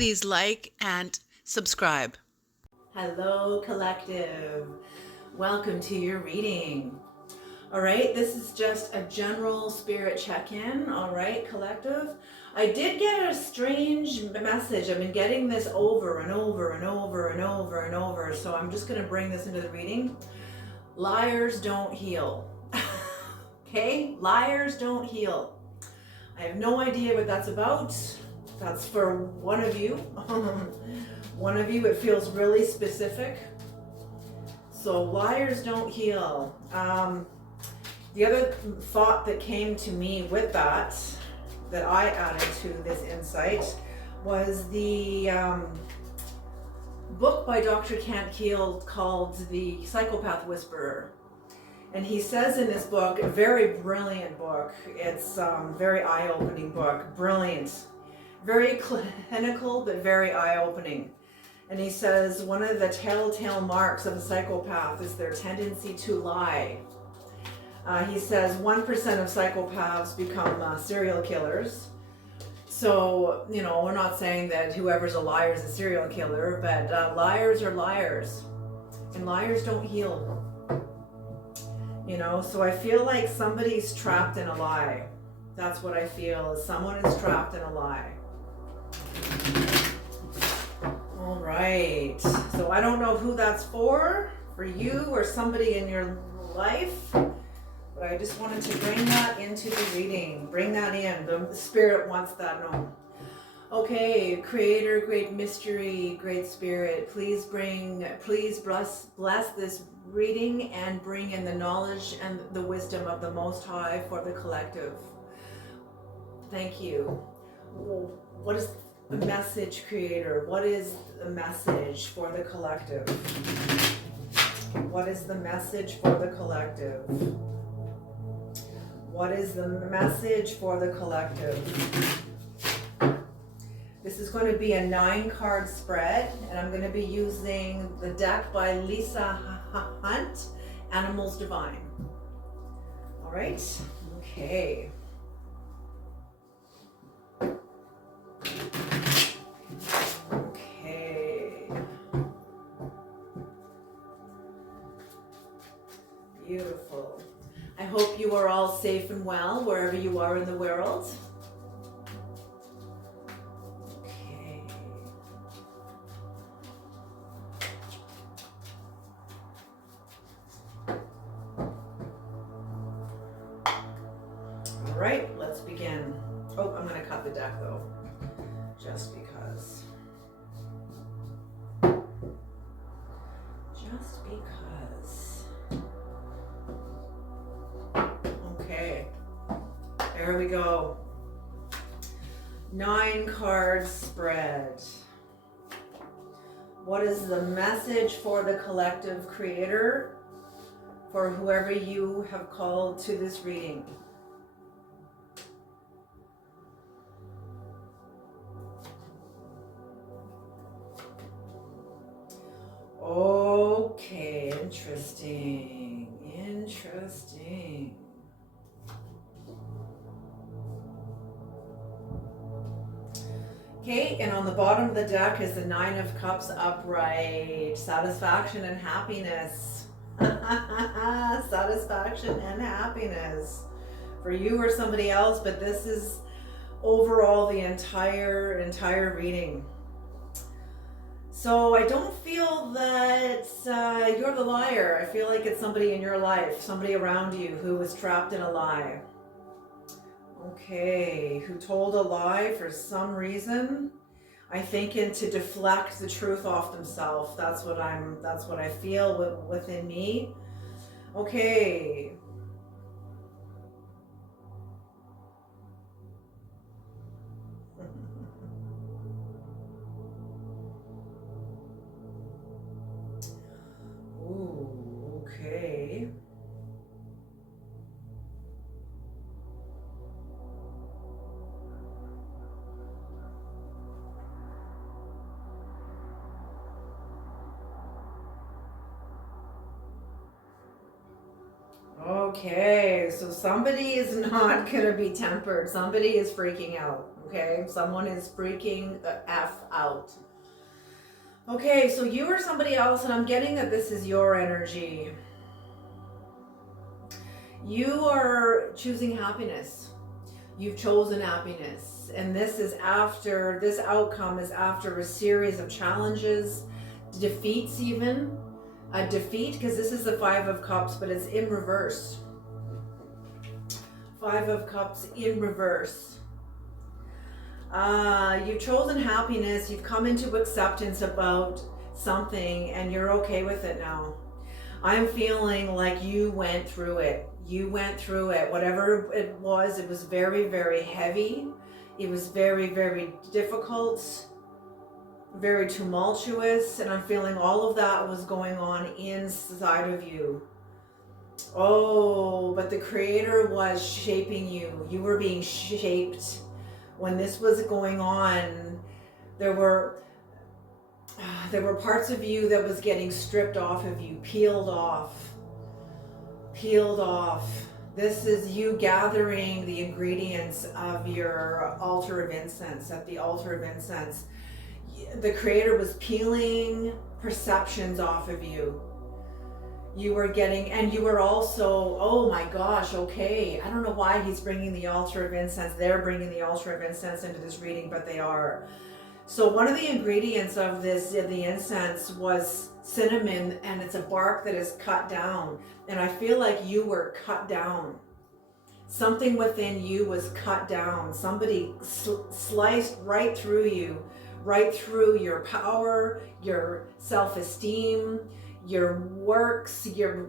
Please like and subscribe. Hello, collective. Welcome to your reading. All right, this is just a general spirit check-in. All right, collective. I did get a strange message. I've been getting this over and over and over and over and over. So I'm just going to bring this into the reading. Liars don't heal. Okay, liars don't heal. I have no idea what that's about. That's for one of you. One of you, it feels really specific. So liars don't heal. The other thought that came to me with that I added to this insight, was the book by Dr. Kent Keel called The Psychopath Whisperer. And he says in this book, a very brilliant book, it's very eye-opening book, brilliant, very clinical, but very eye-opening. And he says one of the telltale marks of a psychopath is their tendency to lie. He says 1% of psychopaths become serial killers. So, you know, we're not saying that whoever's a liar is a serial killer, but liars are liars. And liars don't heal. You know, so I feel like somebody's trapped in a lie. That's what I feel, is someone is trapped in a lie. All right. So I don't know who that's for you or somebody in your life, but I just wanted to bring that into the reading. Bring that in. The spirit wants that known. Okay, Creator, Great Mystery, Great Spirit, please bless this reading and bring in the knowledge and the wisdom of the Most High for the collective. Thank you. What is the message, Creator? What is the message for the collective? What is the message for the collective? What is the message for the collective? This is going to be a 9-card spread, and I'm going to be using the deck by Lisa Hunt, Animals Divine. All right, okay. Okay. Beautiful. I hope you are all safe and well wherever you are in the world. Right, let's begin. Oh, I'm going to cut the deck though, just because. Just because. Okay, there we go. 9-card spread. What is the message for the collective, Creator, for whoever you have called to this reading? Okay, interesting. Okay, and on the bottom of the deck is the 9 of Cups upright. Satisfaction and happiness. Satisfaction and happiness. For you or somebody else, but this is overall the entire reading. So I don't feel that you're the liar. I feel like it's somebody in your life, somebody around you who is trapped in a lie. Okay, who told a lie for some reason. I think to deflect the truth off themselves. That's what I feel within me. Okay. Ooh, okay. Okay, so somebody is not going to be tempered. Somebody is freaking out, okay? Someone is freaking the F out. Okay, so you or somebody else, and I'm getting that this is your energy. You are choosing happiness. You've chosen happiness. And this outcome is after a series of challenges, defeats even. A defeat, because this is the Five of Cups, but it's in reverse. Five of Cups in reverse. You've chosen happiness. You've come into acceptance about something and you're okay with it now. I'm feeling like you went through it. You went through it. Whatever it was very, very heavy. It was very, very difficult, very tumultuous. And I'm feeling all of that was going on inside of you. Oh, but the Creator was shaping you. You were being shaped. When this was going on, there were parts of you that was getting stripped off of you, peeled off. This is you gathering the ingredients of your altar of incense. At the altar of incense, the Creator was peeling perceptions off of you. You were getting, and you were also, oh my gosh, okay, I don't know why he's bringing the altar of incense. They're bringing the altar of incense into this reading, but they are. So one of the ingredients of the incense was cinnamon, and it's a bark that is cut down. And I feel like you were cut down. Something within you was cut down. Somebody sliced right through you, right through your power, your self-esteem, your works, your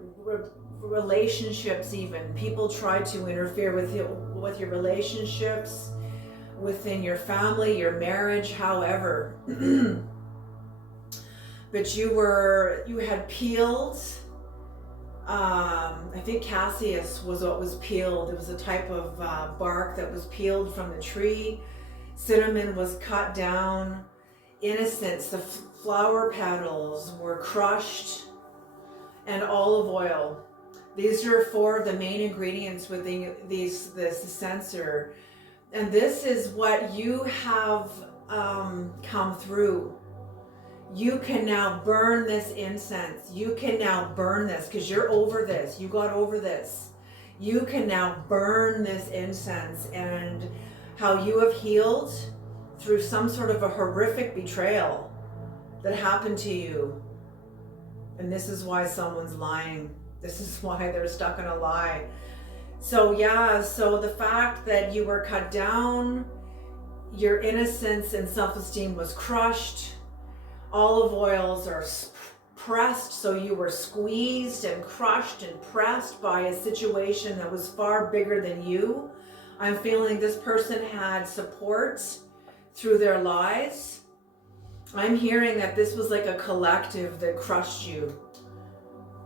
relationships even. People tried to interfere with your relationships, within your family, your marriage, however. But you had peeled, I think Cassius was what was peeled. It was a type of bark that was peeled from the tree. Cinnamon was cut down. Innocence, the flower petals were crushed, and olive oil. These are four of the main ingredients within this censer. And this is what you have come through. You can now burn this incense. You can now burn this because you're over this. You got over this. You can now burn this incense, and how you have healed through some sort of a horrific betrayal that happened to you. And this is why someone's lying. This is why they're stuck in a lie. So yeah, so the fact that you were cut down, your innocence and self-esteem was crushed, olive oils are pressed, so you were squeezed and crushed and pressed by a situation that was far bigger than you. I'm feeling this person had support through their lies. I'm hearing that this was like a collective that crushed you.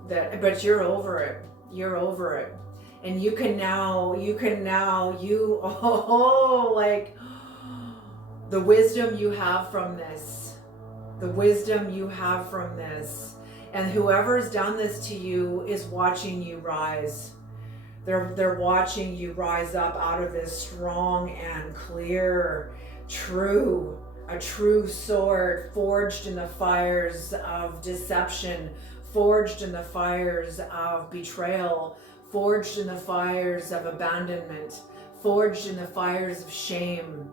But you're over it. You're over it. And you can now, like the wisdom you have from this. The wisdom you have from this. And whoever's done this to you is watching you rise. They're watching you rise up out of this strong and clear, a true sword forged in the fires of deception, forged in the fires of betrayal, forged in the fires of abandonment, forged in the fires of shame.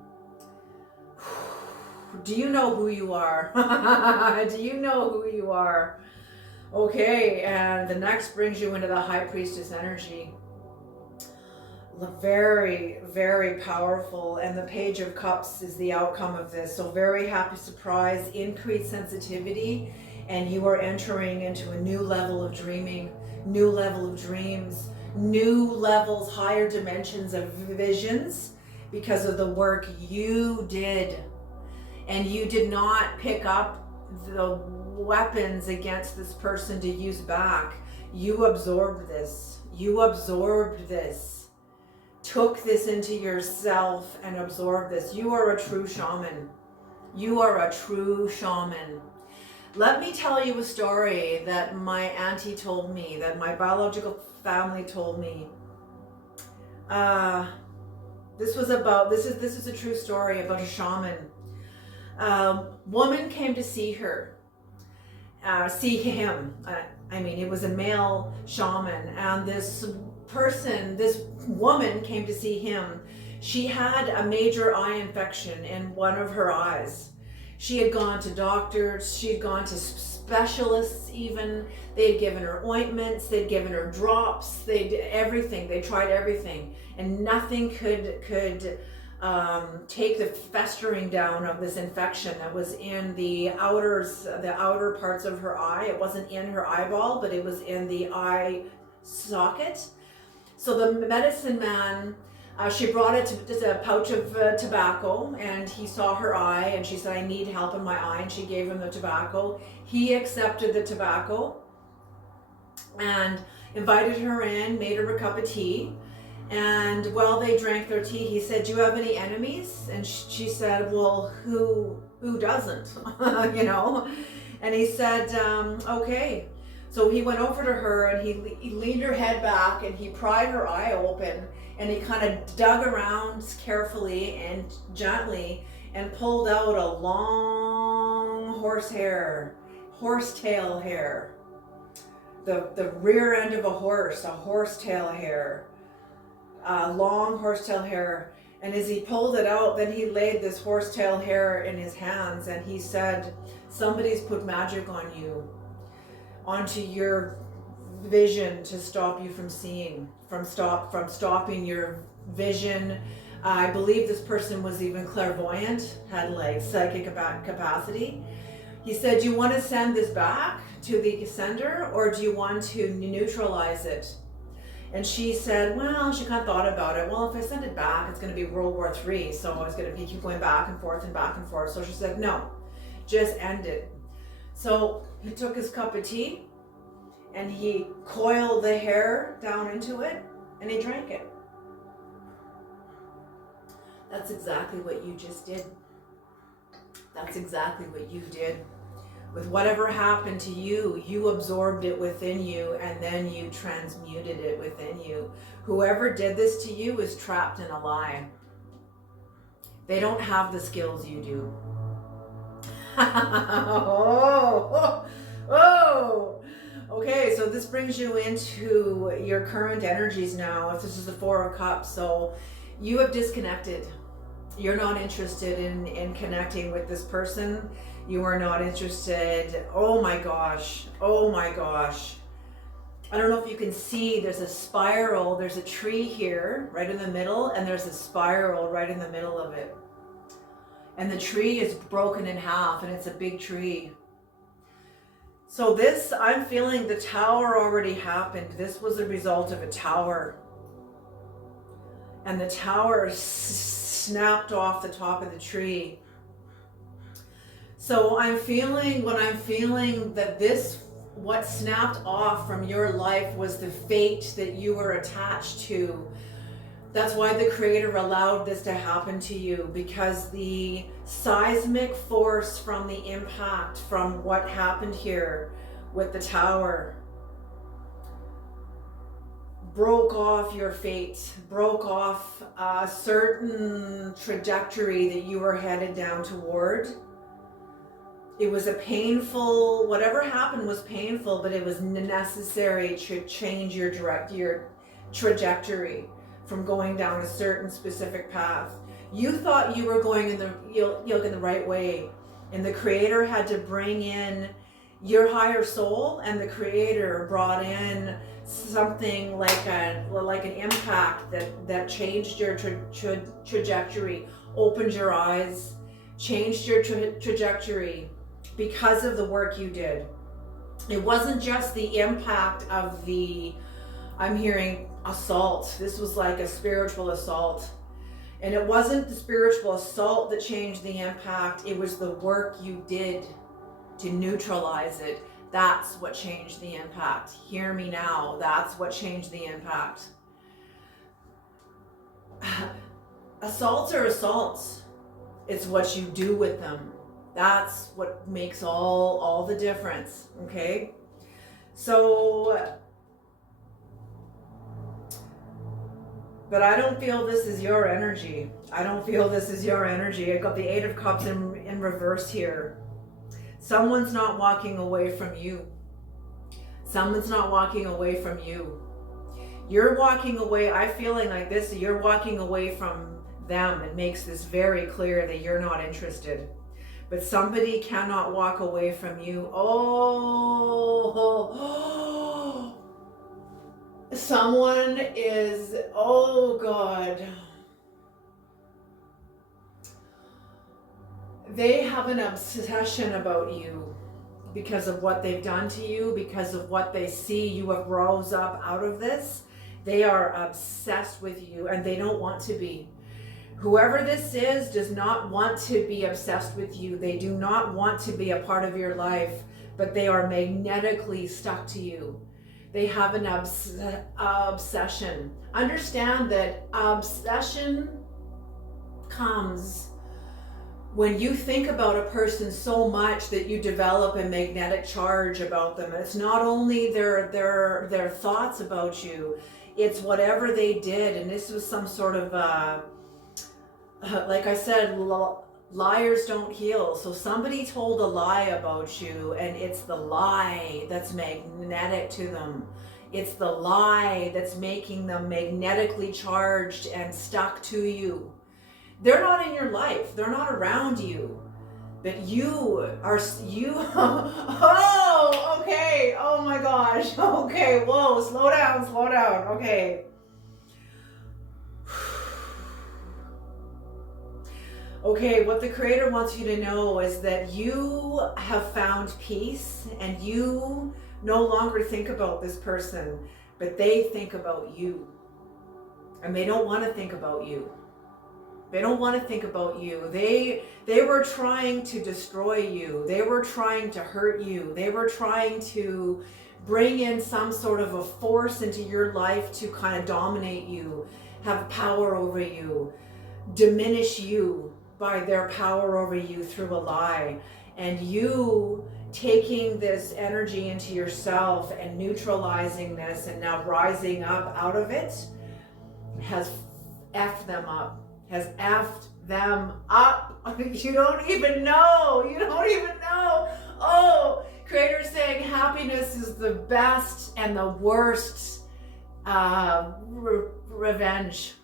Do you know who you are? Do you know who you are? Okay, and the next brings you into the High Priestess energy. Very, very powerful, and the Page of Cups is the outcome of this. So very happy surprise, increased sensitivity, and you are entering into a new level of dreaming, new level of dreams, new levels, higher dimensions of visions because of the work you did. And you did not pick up the weapons against this person to use back. You absorbed this. You absorbed this. Took this into yourself and absorbed this. You are a true shaman. You are a true shaman. Let me tell you a story that my auntie told me, that my biological family told me. This is a true story about a shaman. Woman came to see her, see him. I mean, it was a male shaman, and this woman came to see him. She had a major eye infection in one of her eyes. She had gone to doctors, she had gone to specialists even. They had given her ointments, they'd given her drops, they did everything. They tried everything, and nothing could take the festering down of this infection that was in the outer parts of her eye. It wasn't in her eyeball, but it was in the eye socket. So the medicine man, she brought a pouch of tobacco, and he saw her eye, and she said, I need help in my eye, and she gave him the tobacco. He accepted the tobacco and invited her in, made her a cup of tea. And while they drank their tea, he said, do you have any enemies? And she said, well, who doesn't? You know? And he said, okay. So he went over to her, and he leaned her head back, and he pried her eye open, and he kind of dug around carefully and gently and pulled out a long horsetail hair. The rear end of a horsetail hair. Long horsetail hair. And as he pulled it out, then he laid this horsetail hair in his hands, and he said, somebody's put magic on you, onto your vision, to stop you from seeing, from stopping your vision. I believe this person was even clairvoyant, had like psychic capacity. He said, do you want to send this back to the sender, or do you want to neutralize it? And she said, well, she kind of thought about it. Well, if I send it back, it's going to be World War III. So it's going to keep going back and forth and back and forth. So she said, no, just end it. So he took his cup of tea, and he coiled the hair down into it, and he drank it. That's exactly what you just did. That's exactly what you did. With whatever happened to you, you absorbed it within you, and then you transmuted it within you. Whoever did this to you is trapped in a lie. They don't have the skills you do. Oh. Okay, so this brings you into your current energies now. If this is the Four of Cups, so you have disconnected. You're not interested in connecting with this person. You are not interested. Oh my gosh. I don't know if you can see, there's a spiral. There's a tree here right in the middle, and there's a spiral right in the middle of it. And the tree is broken in half, and it's a big tree. So this, I'm feeling the tower already happened. This was a result of a tower. And the tower snapped off the top of the tree. So I'm feeling that what snapped off from your life was the fate that you were attached to. That's why the Creator allowed this to happen to you, because the seismic force from the impact from what happened here with the tower broke off your fate, broke off a certain trajectory that you were headed down toward. It was a painful, whatever happened was painful, but it was necessary to change your trajectory from going down a certain specific path. You thought you were going in the right way, and the Creator had to bring in your higher soul, and the Creator brought in something like an impact that changed your trajectory, opened your eyes, changed your trajectory because of the work you did. It wasn't just the impact of I'm hearing assault. This was like a spiritual assault. And it wasn't the spiritual assault that changed the impact. It was the work you did to neutralize it. That's what changed the impact. Hear me now. That's what changed the impact. Assaults are assaults. It's what you do with them. That's what makes all the difference. Okay? So But I don't feel this is your energy. I don't feel this is your energy. I got the Eight of Cups in reverse here. Someone's not walking away from you. Someone's not walking away from you. You're walking away. I'm feeling like this. You're walking away from them. It makes this very clear that you're not interested. But somebody cannot walk away from you. Oh, someone is, oh God. They have an obsession about you because of what they've done to you, because of what they see you have rose up out of this. They are obsessed with you and they don't want to be. Whoever this is does not want to be obsessed with you. They do not want to be a part of your life, but they are magnetically stuck to you. They have an obsession. Understand that obsession comes when you think about a person so much that you develop a magnetic charge about them. It's not only their thoughts about you, it's whatever they did. And this was some sort of like I said, liars don't heal. So somebody told a lie about you, and it's the lie that's magnetic to them. It's the lie that's making them magnetically charged and stuck to you. They're not in your life. They're not around you. But you are, oh, okay. Oh my gosh. Okay, whoa, slow down. Okay. Okay, what the Creator wants you to know is that you have found peace and you no longer think about this person, but they think about you. And they don't want to think about you. They don't want to think about you. They were trying to destroy you. They were trying to hurt you. They were trying to bring in some sort of a force into your life to kind of dominate you, have power over you, diminish you by their power over you through a lie. And you taking this energy into yourself and neutralizing this and now rising up out of it has effed them up. Has effed them up. You don't even know. Oh, Creator's saying happiness is the best and the worst revenge.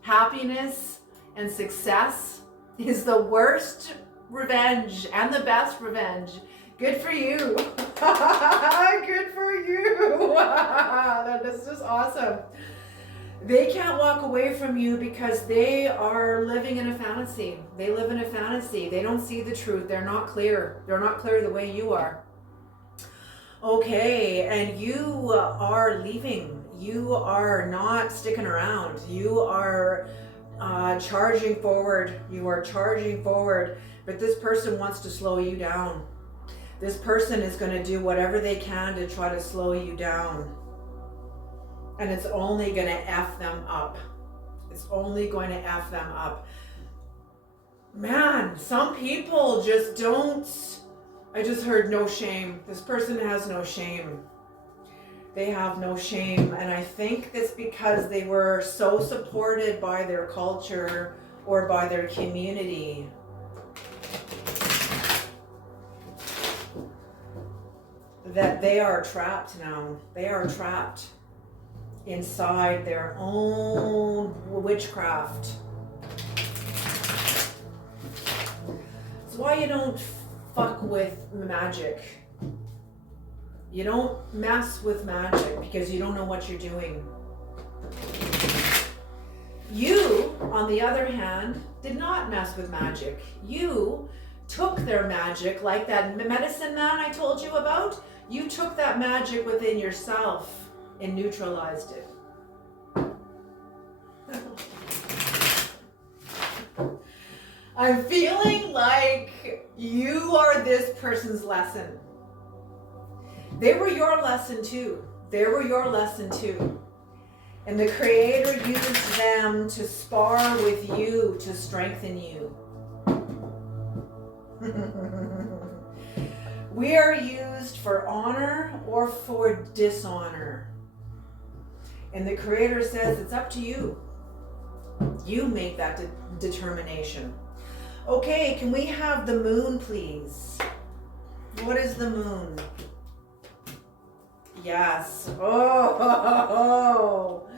Happiness and success is the worst revenge and the best revenge. Good for you. Good for you. This is awesome. They can't walk away from you because they are living in a fantasy. They live in a fantasy. They don't see the truth. They're not clear. They're not clear the way you are. Okay, and you are leaving. You are not sticking around. You are charging forward. You are charging forward. But this person wants to slow you down. This person is going to do whatever they can to try to slow you down. And it's only going to F them up. It's only going to F them up. Man, some people just don't. I just heard no shame. This person has no shame. They have no shame. And I think it's because they were so supported by their culture or by their community. That they are trapped now. They are trapped inside their own witchcraft. That's why you don't fuck with magic. You don't mess with magic because you don't know what you're doing. You, on the other hand, did not mess with magic. You took their magic, like that medicine man I told you about. You took that magic within yourself and neutralized it. I'm feeling like you are this person's lesson. They were your lesson too. They were your lesson too. And the Creator used them to spar with you, to strengthen you. We are used for honor or for dishonor. And the Creator says it's up to you. You make that determination. Okay, can we have the moon, please? What is the moon? Yes. Oh.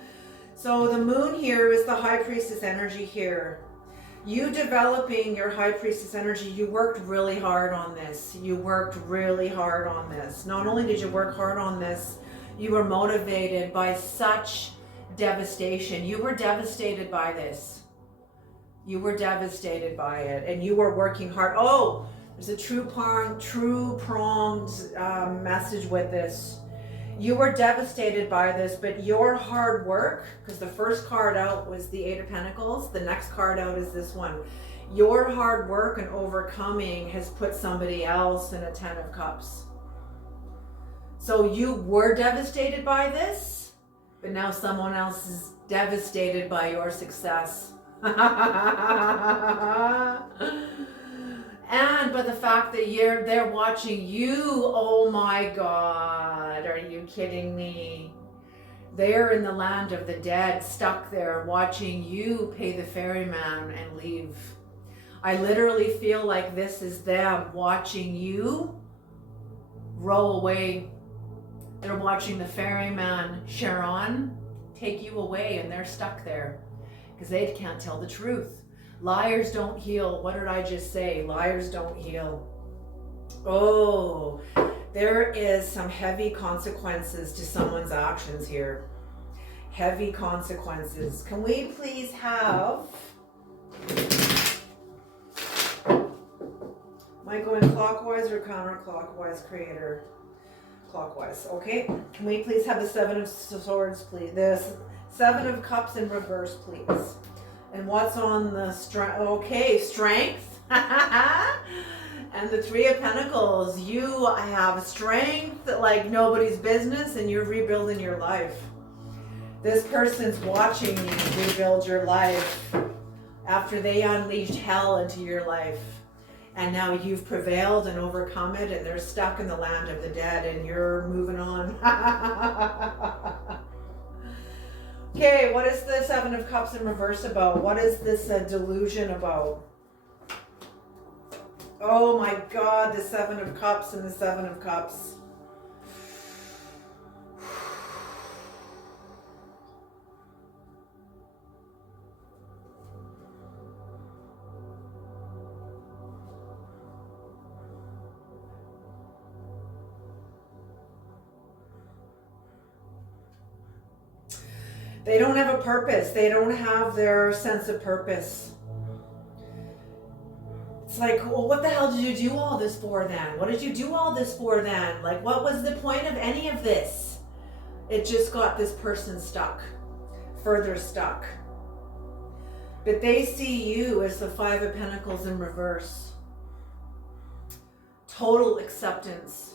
So the moon here is the high priestess energy here. You developing your high priestess energy, you worked really hard on this. You worked really hard on this. Not only did you work hard on this, you were motivated by such devastation. You were devastated by this. You were devastated by it, and you were working hard. Oh, there's a true-pronged message with this. You were devastated by this, but your hard work, because the first card out was the Eight of Pentacles, the next card out is this one. Your hard work and overcoming has put somebody else in a Ten of Cups. So you were devastated by this, but now someone else is devastated by your success. But the fact that they're watching you, oh my God, are you kidding me? They're in the land of the dead, stuck there, watching you pay the ferryman and leave. I literally feel like this is them watching you row away. They're watching the ferryman, Sharon, take you away, and they're stuck there because they can't tell the truth. Liars don't heal. What did I just say? Liars don't heal. Oh, there is some heavy consequences to someone's actions here. Heavy consequences. Can we please have... Am I going clockwise or counterclockwise, Creator? Clockwise, okay. Can we please have the Seven of Swords, please? The Seven of Cups in reverse, please. And what's on the strength? Okay, strength. And the Three of Pentacles. You have strength like nobody's business, and you're rebuilding your life. This person's watching you rebuild your life after they unleashed hell into your life. And now you've prevailed and overcome it, and they're stuck in the land of the dead, and you're moving on. Okay, what is the Seven of Cups in reverse about? What is this delusion about? Oh my God, the Seven of Cups and the Seven of Cups. They don't have a purpose. They don't have their sense of purpose. It's like, well, what the hell did you do all this for then? What did you do all this for then? Like, what was the point of any of this? It just got this person stuck, further stuck. But they see you as the Five of Pentacles in reverse. Total acceptance.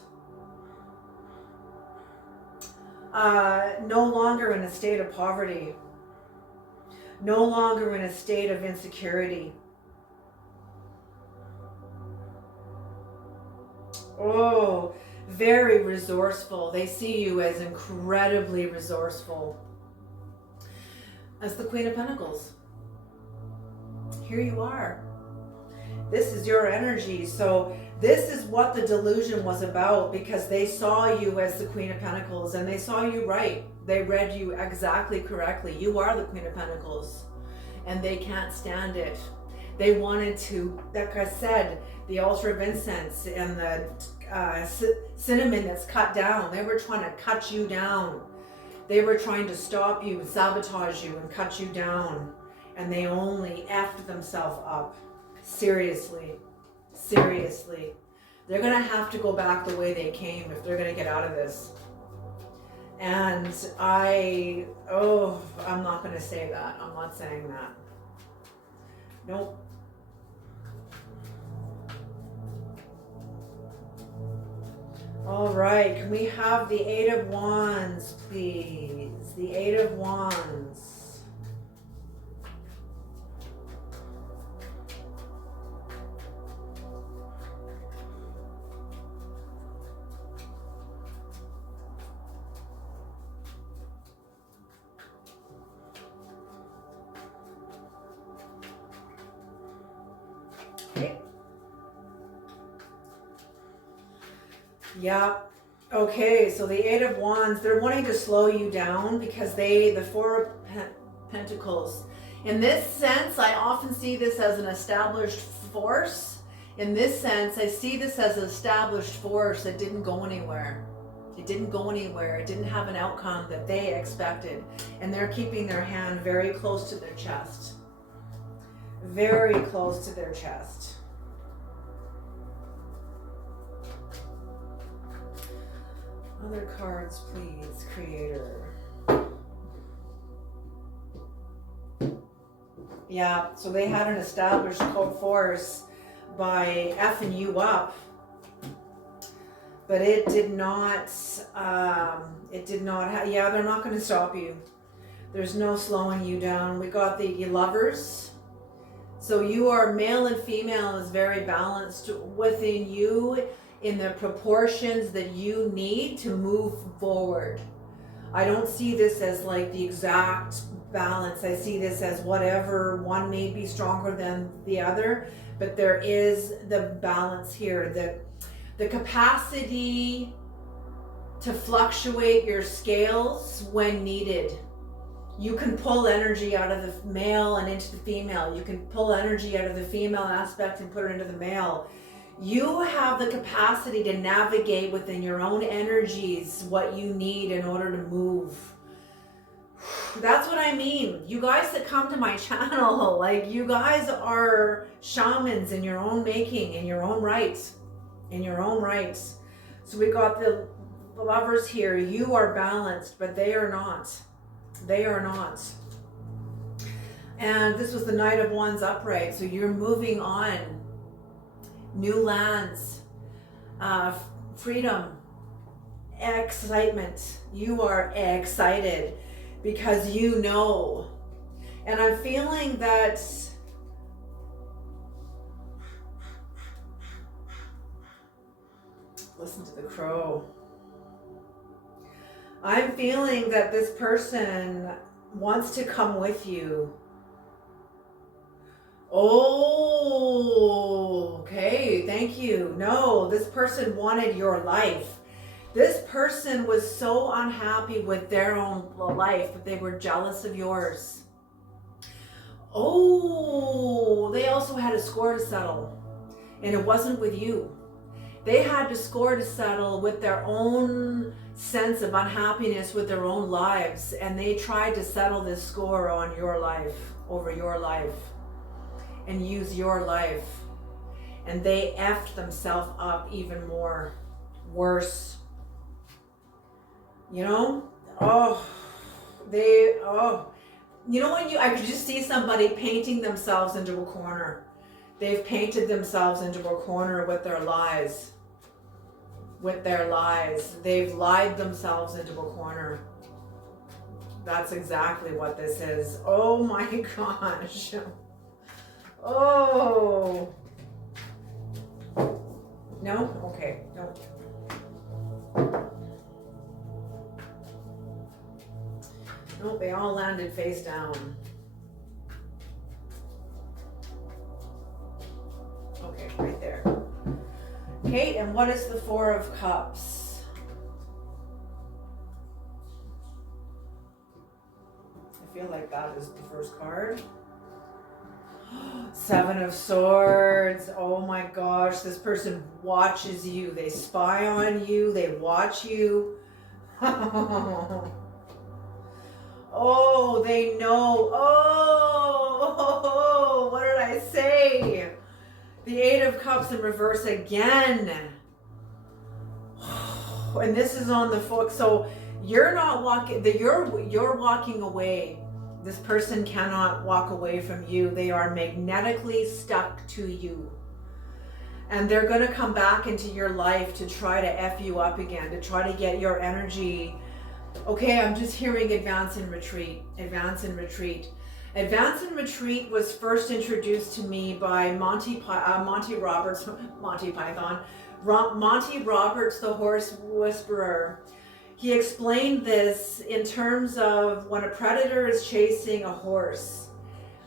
No longer in a state of poverty. No longer in a state of insecurity. Oh, very resourceful. They see you as incredibly resourceful. As the Queen of Pentacles. Here you are. This is your energy. So this is what the delusion was about, because they saw you as the Queen of Pentacles, and they saw you right. They read you exactly correctly. You are the Queen of Pentacles, and they can't stand it. They wanted to, like I said, the altar of incense and the cinnamon that's cut down. They were trying to cut you down. They were trying to stop you, sabotage you, and cut you down. And they only effed themselves up. Seriously. Seriously. They're going to have to go back the way they came if they're going to get out of this. And I'm not going to say that. I'm not saying that. Nope. All right. Can we have the Eight of Wands, please? The Eight of Wands. Yeah. Okay, so the Eight of Wands, they're wanting to slow you down because the Four of Pentacles. In this sense, I often see this as an established force. In this sense, I see this as an established force that didn't go anywhere. It didn't go anywhere. It didn't have an outcome that they expected. And they're keeping their hand very close to their chest. Very close to their chest. Other cards, please, Creator. Yeah, so they had an established force by effing you up, but it did not, yeah, they're not going to stop you. There's no slowing you down. We got the Lovers. So you are male and female is very balanced within you in the proportions that you need to move forward. I don't see this as like the exact balance. I see this as whatever, one may be stronger than the other, but there is the balance here. The capacity to fluctuate your scales when needed. You can pull energy out of the male and into the female. You can pull energy out of the female aspect and put it into the male. You have the capacity to navigate within your own energies what you need in order to move. That's what I mean. You guys that come to my channel, like, you guys are shamans in your own making, in your own rights. In your own rights. So we got the Lovers here. You are balanced, but they are not. They are not. And this was the Knight of Wands upright. So you're moving on. New lands, freedom, excitement. You are excited because you know. And I'm feeling that listen to the crow. I'm feeling that this person wants to come with you. Oh, okay, thank you. No, this person wanted your life. This person was so unhappy with their own life, but they were jealous of yours. Oh, they also had a score to settle, and it wasn't with you. They had to score to settle with their own sense of unhappiness with their own lives, and they tried to settle this score on your life, over your life, and use your life. And they effed themselves up even more, worse. You know? You know when I could just see somebody painting themselves into a corner. They've painted themselves into a corner with their lies. With their lies. They've lied themselves into a corner. That's exactly what this is. Oh my gosh. Oh. No? Okay. No. Nope, they all landed face down. Okay, right there. Okay, and what is the Four of Cups? I feel like that is the first card. Seven of Swords. Oh my gosh, this person watches you. They spy on you. They watch you. Oh, they know. Oh, what did I say? The Eight of Cups in reverse again. And this is on the foot. So you're not walking, you're walking away. This person cannot walk away from you. They are magnetically stuck to you. And they're going to come back into your life to try to F you up again, to try to get your energy. Okay, I'm just hearing advance and retreat, advance and retreat. Advance and retreat was first introduced to me by Monty Roberts, Monty Roberts, the horse whisperer. He explained this in terms of when a predator is chasing a horse.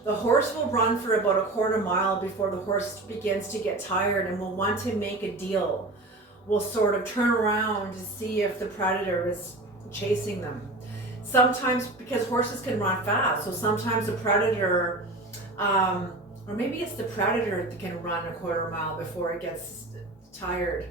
The horse will run for about a quarter mile before the horse begins to get tired and will want to make a deal. will sort of turn around to see if the predator is chasing them. Sometimes, because horses can run fast, so sometimes the predator, or maybe it's the predator that can run a quarter mile before it gets tired.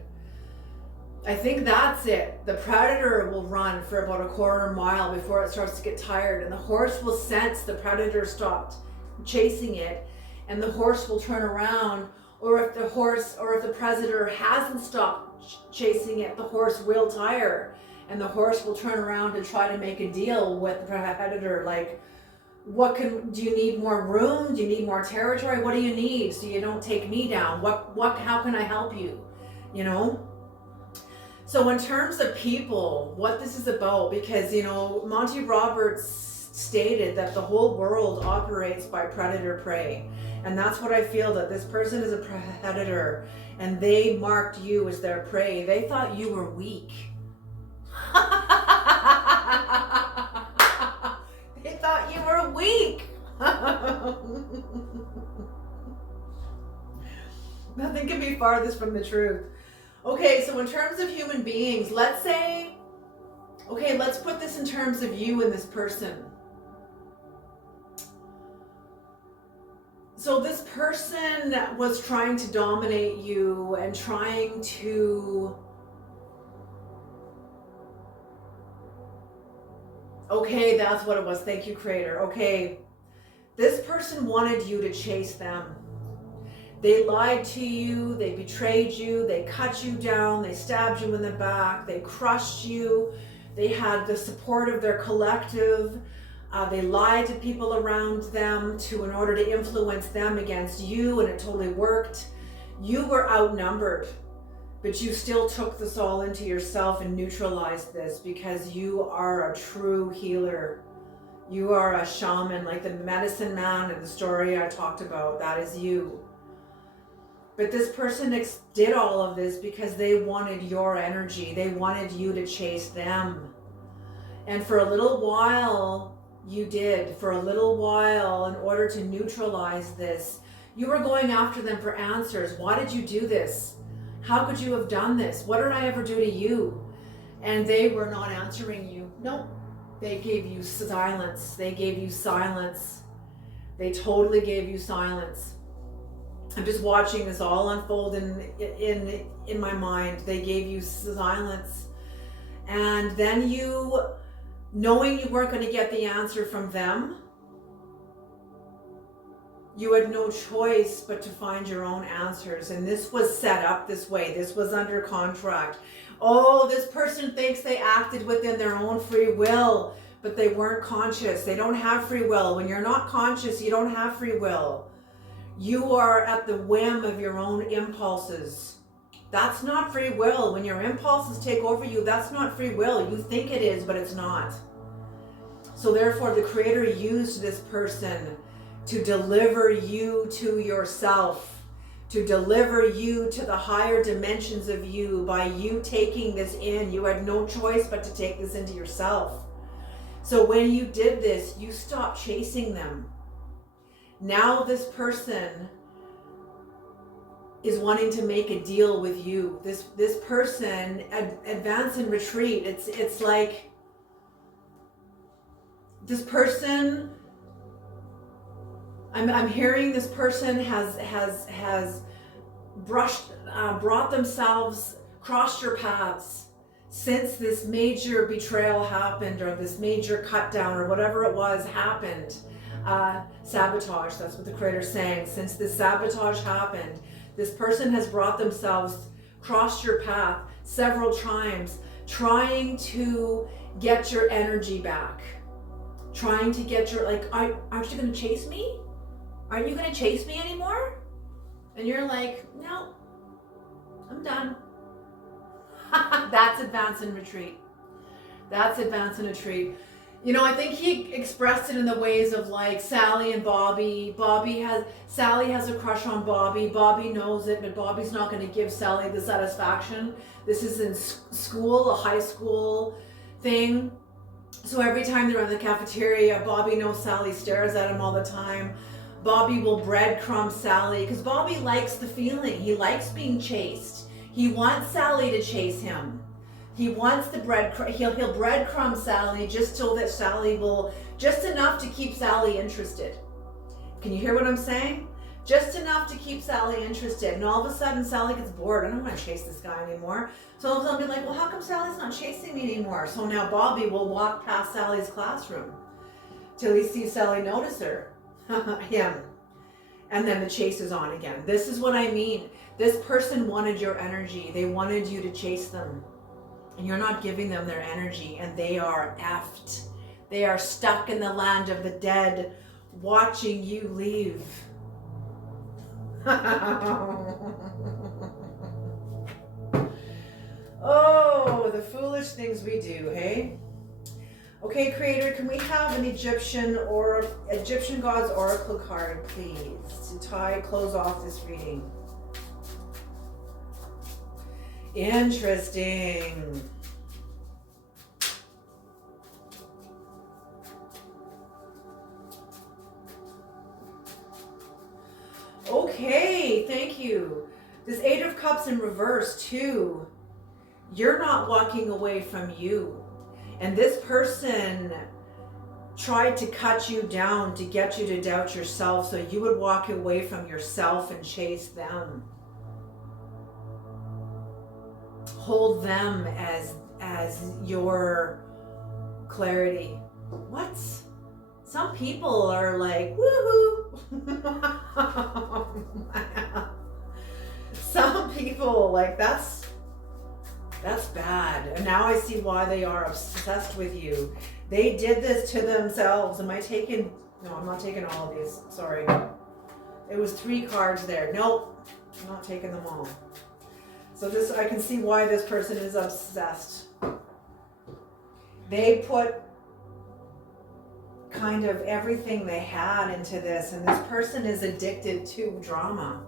I think that's it. The predator will run for about a quarter mile before it starts to get tired, and the horse will sense the predator stopped chasing it, and the horse will turn around. Or if the predator hasn't stopped chasing it, the horse will tire, and the horse will turn around and try to make a deal with the predator, like, do you need more room? Do you need more territory? What do you need so you don't take me down? How can I help you? You know? So in terms of people, what this is about, because, you know, Monty Roberts stated that the whole world operates by predator-prey. And that's what I feel, that this person is a predator and they marked you as their prey. They thought you were weak. They thought you were weak. Nothing can be farthest from the truth. Okay, so in terms of human beings, let's put this in terms of you and this person. So this person was trying to dominate you and trying to, okay, that's what it was. Thank you, Creator. Okay, this person wanted you to chase them. They lied to you, they betrayed you, they cut you down, they stabbed you in the back, they crushed you, they had the support of their collective. They lied to people around them in order to influence them against you, and it totally worked. You were outnumbered, but you still took this all into yourself and neutralized this, because you are a true healer. You are a shaman, like the medicine man in the story I talked about. That is you. But this person did all of this because they wanted your energy. They wanted you to chase them. And for a little while, you did. For a little while, in order to neutralize this, you were going after them for answers. Why did you do this? How could you have done this? What did I ever do to you? And they were not answering you. No, they gave you silence. They gave you silence. They totally gave you silence. I'm just watching this all unfold in my mind. They gave you silence. And then you, knowing you weren't going to get the answer from them, you had no choice but to find your own answers. And this was set up this way. This was under contract. Oh, this person thinks they acted within their own free will, but they weren't conscious. They don't have free will. When you're not conscious, you don't have free will. You are at the whim of your own impulses. That's not free will. When your impulses take over you, that's not free will. You think it is, but it's not. So therefore, the Creator used this person to deliver you to yourself, to deliver you to the higher dimensions of you by you taking this in. You had no choice but to take this into yourself. So when you did this, you stopped chasing them. Now this person is wanting to make a deal with you. This person, advance and retreat. It's like this person, I'm hearing this person has brought themselves, crossed your paths since this major betrayal happened, or this major cut down, or whatever it was happened. Sabotage, that's what the Creator's saying. Since this sabotage happened, this person has brought themselves, crossed your path several times, trying to get your energy back. Trying to get your, like, aren't you going to chase me? Aren't you going to chase me anymore? And you're like, no, I'm done. That's advance and retreat. That's advance and retreat. You know, I think he expressed it in the ways of like Sally and Bobby. Sally has a crush on Bobby. Bobby knows it, but Bobby's not going to give Sally the satisfaction. This is in school, a high school thing. So every time they're in the cafeteria, Bobby knows Sally stares at him all the time. Bobby will breadcrumb Sally because Bobby likes the feeling. He likes being chased. He wants Sally to chase him. He wants the he'll breadcrumb Sally just so that Sally will, just enough to keep Sally interested. Can you hear what I'm saying? Just enough to keep Sally interested. And all of a sudden Sally gets bored. I don't want to chase this guy anymore. So they'll be like, well, how come Sally's not chasing me anymore? So now Bobby will walk past Sally's classroom till he sees Sally notice her. Him. And then the chase is on again. This is what I mean. This person wanted your energy. They wanted you to chase them. And you're not giving them their energy. And they are effed. They are stuck in the land of the dead, watching you leave. Oh, the foolish things we do, hey? Okay, Creator, can we have an Egyptian God's Oracle card, please, to close off this reading? Interesting. Okay, thank you. This Eight of Cups in reverse, too. You're not walking away from you. And this person tried to cut you down to get you to doubt yourself so you would walk away from yourself and chase them. Hold them as your clarity. What? Some people are like, woohoo. Some people, like, that's bad. And now I see why they are obsessed with you. They did this to themselves. Am I taking... No, I'm not taking all of these. Sorry. It was 3 cards there. Nope. I'm not taking them all. So this, I can see why this person is obsessed. They put kind of everything they had into this, and this person is addicted to drama.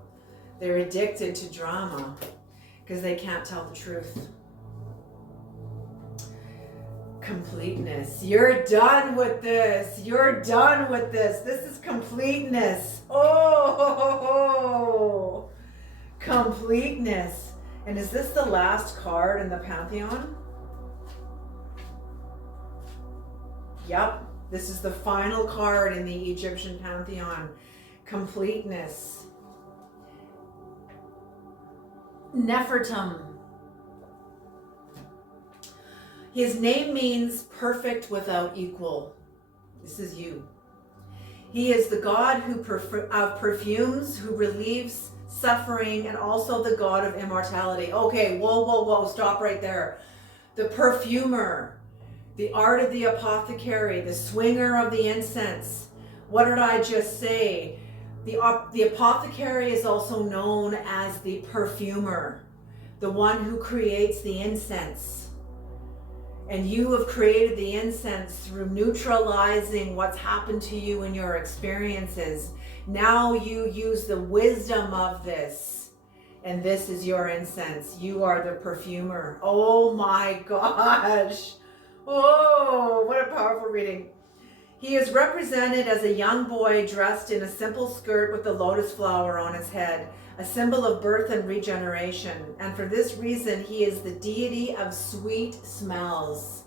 They're addicted to drama because they can't tell the truth. Completeness. You're done with this. You're done with this. This is completeness. Oh, completeness. And is this the last card in the Pantheon? Yep. This is the final card in the Egyptian Pantheon. Completeness. Nefertum. His name means perfect without equal. This is you. He is the God of perfumes, who relieves suffering, and also the God of immortality. Okay, whoa, stop right there. The perfumer, the art of the apothecary, the swinger of the incense. What did I just say? The apothecary is also known as the perfumer, the one who creates the incense. And you have created the incense through neutralizing what's happened to you in your experiences. Now you use the wisdom of this, and this is your incense. You are the perfumer. Oh my gosh. Oh, what a powerful reading. He is represented as a young boy dressed in a simple skirt with a lotus flower on his head, a symbol of birth and regeneration. And for this reason, he is the deity of sweet smells.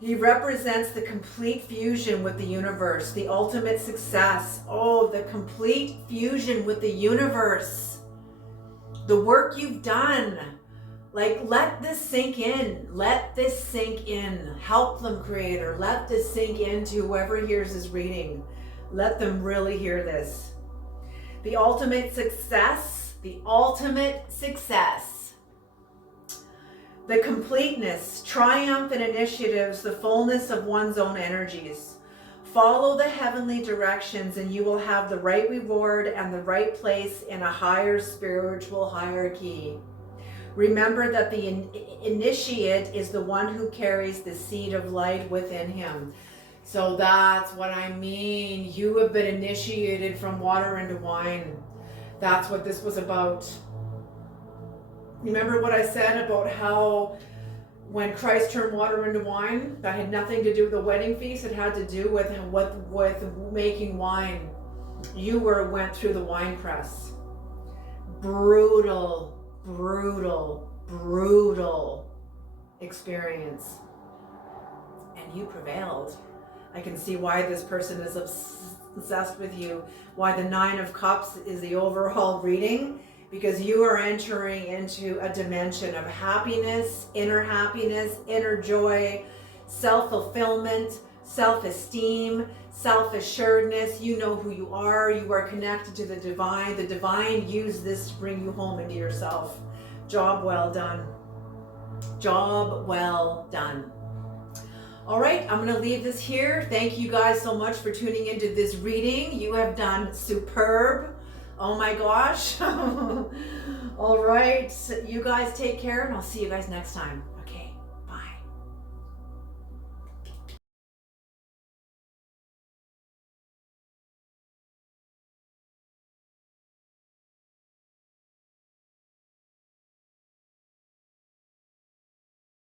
He represents the complete fusion with the universe, the ultimate success. Oh, the complete fusion with the universe. The work you've done. Like, let this sink in. Let this sink in. Help them, Creator. Let this sink into whoever hears this reading. Let them really hear this. The ultimate success. The ultimate success. The completeness, triumph and initiatives, the fullness of one's own energies. Follow the heavenly directions and you will have the right reward and the right place in a higher spiritual hierarchy. Remember that the initiate is the one who carries the seed of light within him. So that's what I mean. You have been initiated from water into wine. That's what this was about. Remember what I said about how when Christ turned water into wine, that had nothing to do with the wedding feast. It had to do with making wine. You went through the wine press. brutal, brutal, brutal experience. And you prevailed. I can see why this person is obsessed with you, why the Nine of Cups is the overall reading, because you are entering into a dimension of happiness, inner joy, self-fulfillment, self-esteem, self-assuredness. You know who you are. You are connected to the divine. The divine used this to bring you home into yourself. Job well done. Job well done. All right, I'm going to leave this here. Thank you guys so much for tuning into this reading. You have done superb. Oh my gosh. All right, you guys take care, and I'll see you guys next time.